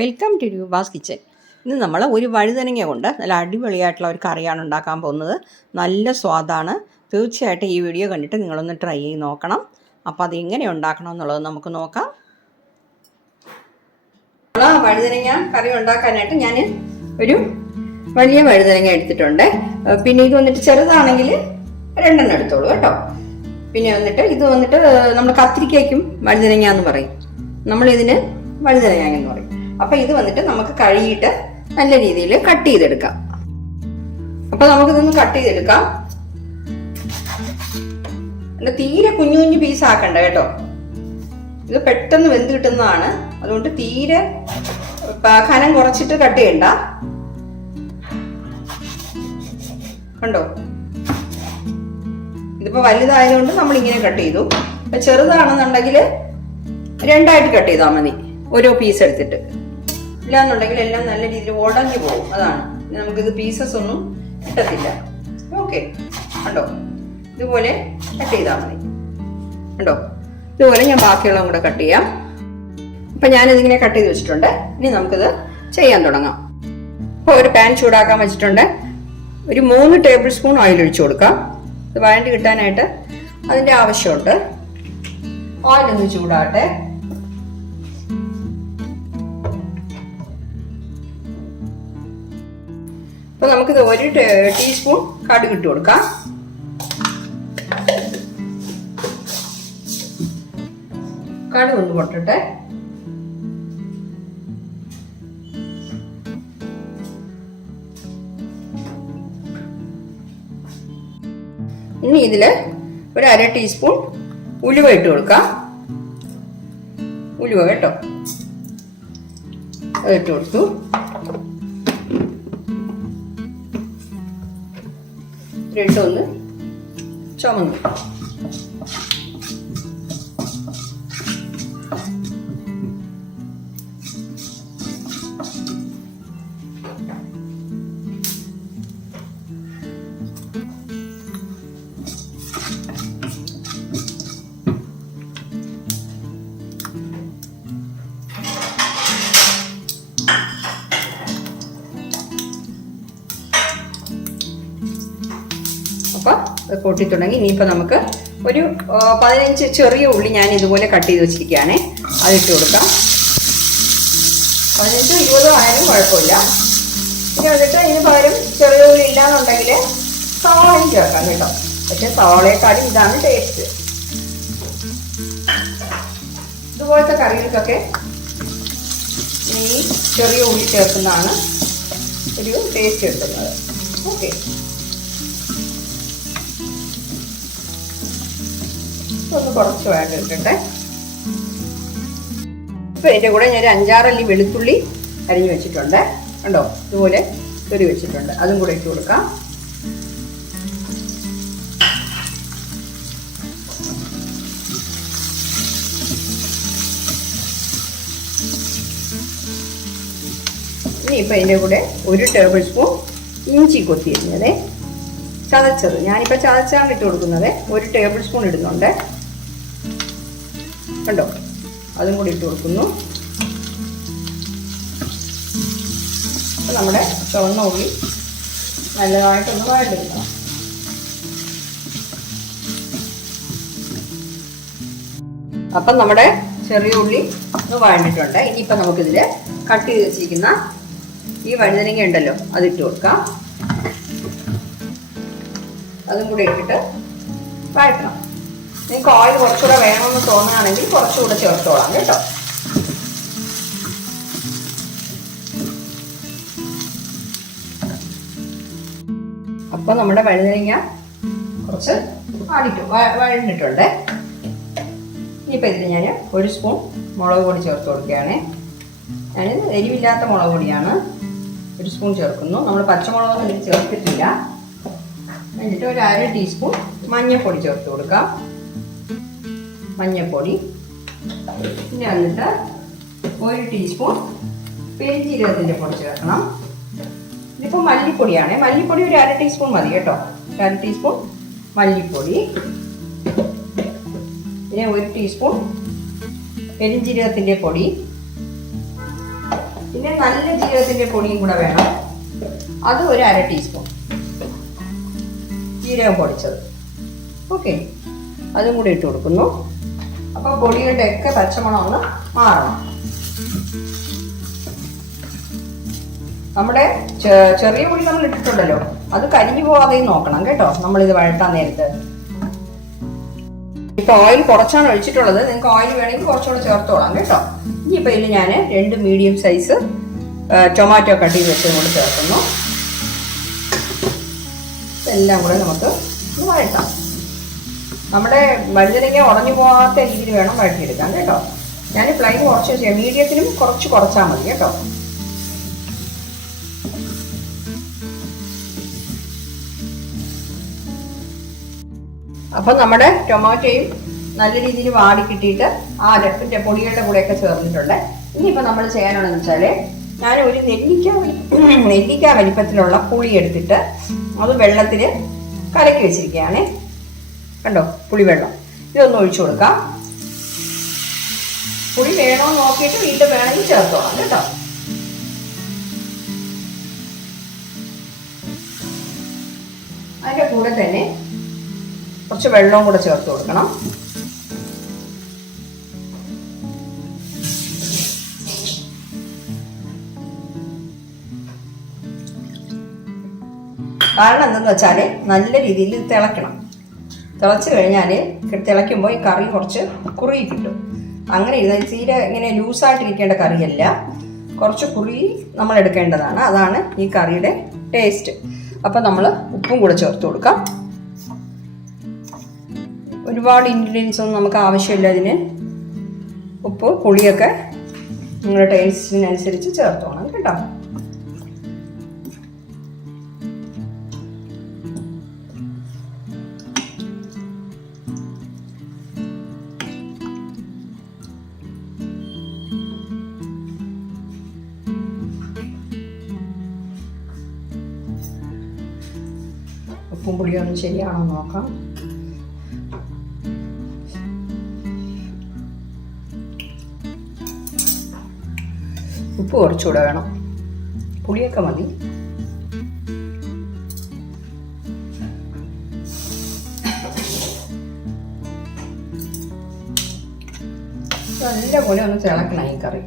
Welcome to Roopa's kitchen. ഇന്ന് നമ്മൾ ഒരു വഴുതനങ്ങ കൊണ്ട് നല്ല അടിപൊളിയായിട്ടുള്ള ഒരു കറിയാണ് ഉണ്ടാക്കാൻ പോകുന്നത്. നല്ല സ്വാദാണ്. തീർച്ചയായിട്ടും ഈ വീഡിയോ കണ്ടിട്ട് നിങ്ങളൊന്ന് ട്രൈ ചെയ്ത് നോക്കണം. അപ്പോൾ അത് എങ്ങനെ ഉണ്ടാക്കണം എന്നുള്ളത് നമുക്ക് നോക്കാം. വഴുതനങ്ങ കറി ഉണ്ടാക്കാനായിട്ട് ഞാൻ ഒരു വലിയ വഴുതനങ്ങ എടുത്തിട്ടുണ്ട്. പിന്നെ ഇത് വന്നിട്ട് ചെറുതാണെങ്കിൽ 2 എടുത്തോളൂ കേട്ടോ. പിന്നെ വന്നിട്ട് ഇത് വന്നിട്ട് നമ്മൾ കത്തിരിക്കയ്ക്കും വഴുതനങ്ങ എന്ന് പറയും, നമ്മളിതിന് വഴുതനങ്ങ എന്ന് പറയും. അപ്പൊ ഇത് വന്നിട്ട് നമുക്ക് കഴുകിയിട്ട് നല്ല രീതിയിൽ കട്ട് ചെയ്തെടുക്കാം. അപ്പൊ നമുക്കിതൊന്ന് കട്ട് ചെയ്തെടുക്കാം. തീരെ കുഞ്ഞു കുഞ്ഞു പീസ് ആക്കണ്ട കേട്ടോ, ഇത് പെട്ടെന്ന് വെന്ത് കിട്ടുന്നതാണ്. അതുകൊണ്ട് തീരെ കനം കുറച്ചിട്ട് കട്ട് ചെയ്യണ്ട. കണ്ടോ, ഇതിപ്പോ വലുതായതുകൊണ്ട് നമ്മൾ ഇങ്ങനെ കട്ട് ചെയ്തു. ചെറുതാണെന്നുണ്ടെങ്കിൽ 2 കട്ട് ചെയ്താൽ മതി, ഓരോ പീസ് എടുത്തിട്ട്. ഇല്ലാന്നുണ്ടെങ്കിൽ എല്ലാം നല്ല രീതിയിൽ ഉടഞ്ഞു പോകും. അതാണ്, നമുക്കിത് പീസസ് ഒന്നും കിട്ടത്തില്ല. ഓക്കെ, കണ്ടോ, ഇതുപോലെ കട്ട് ചെയ്താൽ മതി. കണ്ടോ, ഇതുപോലെ ഞാൻ ബാക്കിയുള്ളതും കൂടെ കട്ട് ചെയ്യാം. അപ്പൊ ഞാനിതിങ്ങനെ കട്ട് ചെയ്ത് വെച്ചിട്ടുണ്ട്. ഇനി നമുക്കിത് ചെയ്യാൻ തുടങ്ങാം. അപ്പോൾ ഒരു പാൻ ചൂടാക്കാൻ വെച്ചിട്ടുണ്ട്. ഒരു 3 ടേബിൾ സ്പൂൺ ഓയിൽ ഒഴിച്ചു കൊടുക്കാം. ഇത് വഴണ്ടി കിട്ടാനായിട്ട് അതിന്റെ ആവശ്യമുണ്ട്. ഓയിൽ ഒന്ന് ചൂടാട്ടെ. അപ്പൊ നമുക്കിത് 1 ടീസ്പൂൺ കടുക് ഇട്ട് കൊടുക്കാം. കടുക് ഒന്ന് പൊട്ടട്ടെ. ഇനി ഇതില് ഒരു 1/2 ടീസ്പൂൺ ഉലുവ ഇട്ട് കൊടുക്കാം. ഉലുവ കേട്ടോ, അത് ഇട്ട് കൊടുത്തു. ഒന്ന് ചുമന്നു. പൊട്ടി തുടങ്ങി. ഇനിയിപ്പോ നമുക്ക് ഒരു 15 ചെറിയ ഉള്ളി ഞാൻ ഇതുപോലെ കട്ട് ചെയ്ത് വെച്ചിരിക്കുകയാണേ, അതിട്ട് കൊടുക്കാം. 15-20 ആയാലും കുഴപ്പമില്ല. പിന്നെ വന്നിട്ട് ഇതിന് പകരം ചെറിയ ഉള്ളി ഇല്ലാന്നുണ്ടെങ്കിൽ സവാളയും ചേർക്കാം കേട്ടോ. പക്ഷെ സവാളയെക്കാളും ഇതാണ് ടേസ്റ്റ്. ഇതുപോലത്തെ കറികൾക്കൊക്കെ ഈ ചെറിയ ഉള്ളി ചേർക്കുന്നതാണ് ഒരു ടേസ്റ്റ് കിട്ടുന്നത്. ഓക്കെ, ഒന്ന് കുറച്ച് വേണ്ടിട്ടെ. ഇപ്പൊ ഇതിന്റെ കൂടെ ഞാൻ 5-6 അല്ലി വെളുത്തുള്ളി അരിഞ്ഞു വെച്ചിട്ടുണ്ട്. കണ്ടോ, ഇതുപോലെ കറി വെച്ചിട്ടുണ്ട്. അതും കൂടെ ഇട്ട് കൊടുക്കാം. ഇനി ഇപ്പൊ ഇതിന്റെ കൂടെ 1 ടേബിൾ സ്പൂൺ ഇഞ്ചി കൊത്തി അരിഞ്ഞത്, ചതച്ചത്. ഞാനിപ്പോ ചതച്ചാണ് ഇട്ട് കൊടുക്കുന്നത്. 1 ടേബിൾ സ്പൂൺ ഇടുന്നുണ്ട്. കണ്ടോ, അതും കൂടി ഇട്ട് കൊടുക്കുന്നു. അപ്പൊ നമ്മുടെ ചുവന്ന ഉള്ളി നല്ലതായിട്ടൊന്ന് വഴറ്റിയെടുക്കണം. അപ്പം നമ്മുടെ ചെറിയ ഉള്ളി ഒന്ന് വഴണ്ടിട്ടുണ്ട്. ഇനിയിപ്പോൾ നമുക്കിതിൽ കട്ട് ചെയ്ത് വെച്ചിരിക്കുന്ന ഈ വഴുതനങ്ങ ഉണ്ടല്ലോ, അതിട്ട് കൊടുക്കാം. അതും കൂടെ ഇട്ടിട്ട് വഴറ്റണം. നിങ്ങൾക്ക് ഓയിൽ കുറച്ചുകൂടെ വേണമെന്ന് തോന്നുകയാണെങ്കിൽ കുറച്ചുകൂടെ ചേർത്തോളാം കേട്ടോ. അപ്പൊ നമ്മുടെ വഴുതനങ്ങ കുറച്ച് വഴണ്ടിട്ടുണ്ട്. ഇനിയിപ്പോൾ ഇതിൽ ഞാൻ 1 സ്പൂൺ മുളക് പൊടി ചേർത്ത് കൊടുക്കുകയാണ്. ഞാൻ എരിവില്ലാത്ത മുളക് പൊടിയാണ് 1 സ്പൂൺ ചേർക്കുന്നു. നമ്മൾ പച്ചമുളകൊന്നും ഇതിൽ ചേർത്തിട്ടില്ല. എന്നിട്ട് ഒരു 1/2 ടീസ്പൂൺ മഞ്ഞൾപ്പൊടി ചേർത്ത് കൊടുക്കാം. മഞ്ഞൾപ്പൊടി. പിന്നെ വന്നിട്ട് 1 ടീസ്പൂൺ പെരുംജീരകത്തിൻ്റെ പൊടി ചേർക്കണം. ഇതിപ്പോൾ മല്ലിപ്പൊടിയാണ്. മല്ലിപ്പൊടി ഒരു 1/2 ടീസ്പൂൺ മതി കേട്ടോ. 1/2 ടീസ്പൂൺ മല്ലിപ്പൊടി. പിന്നെ 1 ടീസ്പൂൺ പെരുംജീരകത്തിൻ്റെ പൊടി. പിന്നെ നല്ല ജീരകത്തിന്റെ പൊടിയും കൂടെ വേണം. അത് ഒരു 1/2 ടീസ്പൂൺ ജീരകം പൊടിച്ചത്. ഓക്കെ, അതും കൂടി ഇട്ട് കൊടുക്കുന്നു. അപ്പൊ പൊടിയുടെ ഒക്കെ പച്ചമണം ഒന്ന് മാറണം. നമ്മുടെ ചെറിയ പൊടി നമ്മൾ ഇട്ടിട്ടുണ്ടല്ലോ, അത് കരിഞ്ഞു പോവാതെയും നോക്കണം കേട്ടോ നമ്മളിത് വഴട്ടാൻ നേരത്ത്. ഇപ്പൊ ഓയിൽ കുറച്ചാണ് ഒഴിച്ചിട്ടുള്ളത്. നിങ്ങൾക്ക് ഓയിൽ വേണമെങ്കിൽ കുറച്ചുകൂടെ ചേർത്തോളാം കേട്ടോ. ഇനിയിപ്പോൾ ഇതിൽ ഞാൻ 2 മീഡിയം സൈസ് ടൊമാറ്റോ കട്ട് ചെയ്ത് വെച്ചതും കൂടെ ചേർക്കുന്നു. ഇതെല്ലാം കൂടെ നമുക്ക് ഒന്ന് വഴട്ടാം. നമ്മുടെ വഴുതനങ്ങ ഉടഞ്ഞു പോകാത്ത രീതിയിൽ വേണം വഴറ്റിയെടുക്കാൻ കേട്ടോ. ഞാൻ ഫ്ലെയിം കുറച്ച് ചെയ്യാം, മീഡിയത്തിനും കുറച്ചാൽ മതി കേട്ടോ. അപ്പം നമ്മുടെ ടൊമാറ്റോയും നല്ല രീതിയിൽ വാടി കിട്ടിയിട്ട് ആ അരപ്പിൻ്റെ പൊടികളുടെ കൂടെയൊക്കെ ചേർന്നിട്ടുണ്ട്. ഇനിയിപ്പോൾ നമ്മൾ ചെയ്യാനുള്ളതെന്ന് വെച്ചാൽ ഞാൻ ഒരു നെല്ലിക്ക വലിപ്പത്തിലുള്ള പുളി എടുത്തിട്ട് അത് വെള്ളത്തിൽ കലക്കി വെച്ചിരിക്കുകയാണ്. കണ്ടോ, പുളിവെള്ളം. ഇതൊന്ന് ഒഴിച്ചു കൊടുക്കാം. പുളി വേണോ നോക്കിയിട്ട് വീണ്ടും വേണമെങ്കിൽ ചേർത്തോളാം കേട്ടോ. അതിൻ്റെ കൂടെ തന്നെ കുറച്ച് വെള്ളവും കൂടെ ചേർത്ത് കൊടുക്കണം. കാരണം എന്തെന്ന് വെച്ചാൽ നല്ല രീതിയിൽ തിളയ്ക്കണം. തിളച്ച് കഴിഞ്ഞാൽ തിളയ്ക്കുമ്പോൾ ഈ കറി കുറച്ച് കുറുകി കിട്ടും. അങ്ങനെ ഇരുന്നാൽ തീരെ ഇങ്ങനെ ലൂസായിട്ടിരിക്കേണ്ട കറിയല്ല, കുറച്ച് കുറുകി നമ്മൾ എടുക്കേണ്ടതാണ്. അതാണ് ഈ കറിയുടെ ടേസ്റ്റ്. അപ്പം നമ്മൾ ഉപ്പും കൂടെ ചേർത്ത് കൊടുക്കാം. ഒരുപാട് ഇൻഗ്രീഡിയൻസ് ഒന്നും നമുക്ക് ആവശ്യമില്ല അതിന്. ഉപ്പ് പുളിയൊക്കെ നിങ്ങളുടെ ടേസ്റ്റിനനുസരിച്ച് ചേർത്തോണം കേട്ടോ. ഉപ്പും പുളിയൊന്നും ശരിയാണോ നോക്കാം. ഉപ്പ് കുറച്ചുകൂടെ വേണം, പുളിയൊക്കെ മതി. നല്ലപോലെ ഒന്ന് തിളക്കണം ഈ കറി.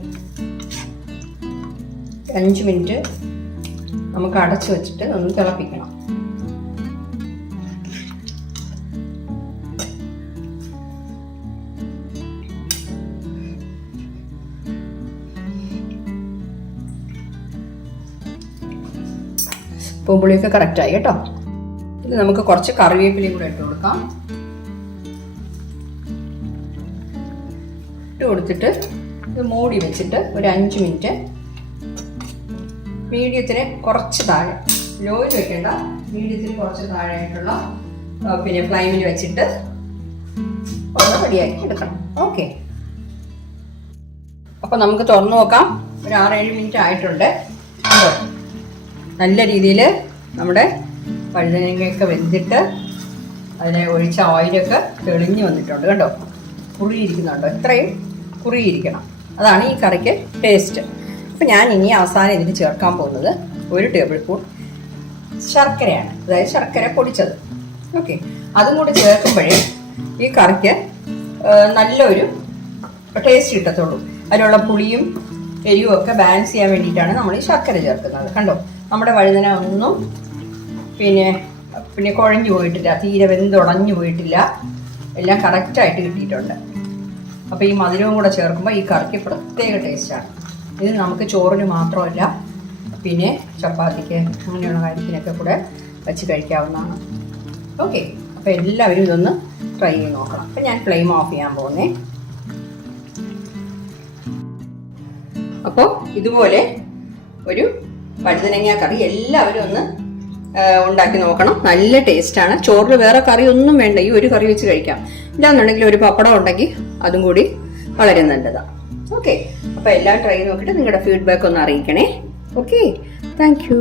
5 മിനിറ്റ് നമുക്ക് അടച്ചു വെച്ചിട്ട് ഒന്ന് തിളപ്പിക്കണം. പൂമ്പുളിയൊക്കെ കറക്റ്റായി കേട്ടോ. ഇത് നമുക്ക് കുറച്ച് കറിവേപ്പിലയും കൂടെ ഇട്ട് കൊടുക്കാം. ഇട്ട് കൊടുത്തിട്ട് ഇത് മൂടി വെച്ചിട്ട് ഒരു 5 മിനിറ്റ് മീഡിയത്തിന് കുറച്ച് താഴെ, ലോയിൽ വെക്കേണ്ട, മീഡിയത്തിന് കുറച്ച് താഴെ ആയിട്ടുള്ള പിന്നെ ഫ്ലെയിമിൽ വെച്ചിട്ട് ഒന്ന് റെഡിയാക്കി എടുക്കണം. ഓക്കെ, അപ്പം നമുക്ക് തുറന്നു നോക്കാം. ഒരു 6-7 മിനിറ്റ് ആയിട്ടുണ്ട്. നല്ല രീതിയിൽ നമ്മുടെ വഴുതനങ്ങയൊക്കെ വെന്തിട്ട് അതിനെ ഒഴിച്ച ഓയിലൊക്കെ തെളിഞ്ഞു വന്നിട്ടുണ്ട് കേട്ടോ. കുറുകിയിരിക്കുന്നുണ്ടോ? ഇത്രയും കുറുകിയിരിക്കണം, അതാണ് ഈ കറിക്ക് ടേസ്റ്റ്. അപ്പം ഞാൻ ഇനി അവസാനം ഇതിന് ചേർക്കാൻ പോകുന്നത് 1 ടേബിൾ സ്പൂൺ ശർക്കരയാണ്, അതായത് ശർക്കര പൊടിച്ചത്. ഓക്കെ, അതും കൂടി ചേർക്കുമ്പോഴേ ഈ കറിക്ക് നല്ലൊരു ടേസ്റ്റ് കിട്ടത്തുള്ളൂ. അതിലുള്ള പുളിയും എരിവും ഒക്കെ ബാലൻസ് ചെയ്യാൻ വേണ്ടിയിട്ടാണ് നമ്മൾ ഈ ശർക്കര ചേർക്കുന്നത്. കണ്ടോ, നമ്മുടെ വഴുതന ഒന്നും പിന്നെ കുഴഞ്ഞു പോയിട്ടില്ല, തീരെ വെന്തുടഞ്ഞു പോയിട്ടില്ല, എല്ലാം കറക്റ്റായിട്ട് കിട്ടിയിട്ടുണ്ട്. അപ്പോൾ ഈ മധുരവും കൂടെ ചേർക്കുമ്പോൾ ഈ കറിക്ക് പ്രത്യേക ടേസ്റ്റാണ്. ഇത് നമുക്ക് ചോറിന് മാത്രമല്ല, പിന്നെ ചപ്പാത്തിക്ക് അങ്ങനെയുള്ള കാര്യത്തിനൊക്കെ കൂടെ വെച്ച് കഴിക്കാവുന്നതാണ്. ഓക്കെ, അപ്പോൾ എല്ലാവരും ഇതൊന്ന് ട്രൈ ചെയ്ത് നോക്കണം. അപ്പം ഞാൻ ഫ്ലെയിം ഓഫ് ചെയ്യാൻ പോകുന്നേ. അപ്പോൾ ഇതുപോലെ ഒരു വഴുതനങ്ങ കറി എല്ലാവരും ഒന്ന് ഉണ്ടാക്കി നോക്കണം. നല്ല ടേസ്റ്റാണ്. ചോറിന് വേറെ കറി ഒന്നും വേണ്ട, ഈ ഒരു കറി വെച്ച് കഴിക്കാം. ഇല്ലാന്നുണ്ടെങ്കിൽ ഒരു പപ്പടം ഉണ്ടെങ്കിൽ അതും കൂടി വളരെ നല്ലതാണ്. ഓക്കെ, അപ്പോൾ എല്ലാം ട്രൈ നോക്കിയിട്ട് നിങ്ങളുടെ ഫീഡ്ബാക്ക് ഒന്ന് അറിയിക്കണേ. Okay, thank you.